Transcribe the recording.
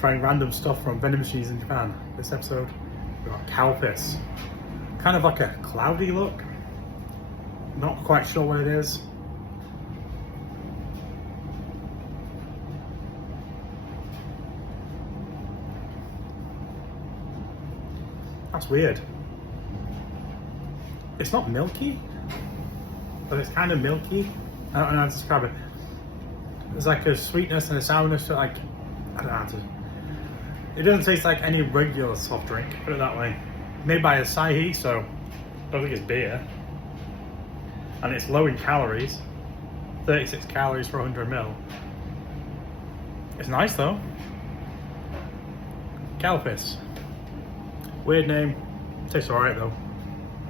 trying random stuff from vending machines in Japan. This episode, we've got cow piss. Kind of like a cloudy look. Not quite sure what it is. That's weird. It's not milky, but it's kind of milky. I don't know how to describe it. There's like a sweetness and a sourness to it, like, I don't know how to. It doesn't taste like any regular soft drink, put it that way. Made by Asahi, so I don't think it's beer. And it's low in calories. 36 calories for 100 ml. It's nice though. Cow piss. Weird name. Tastes alright though.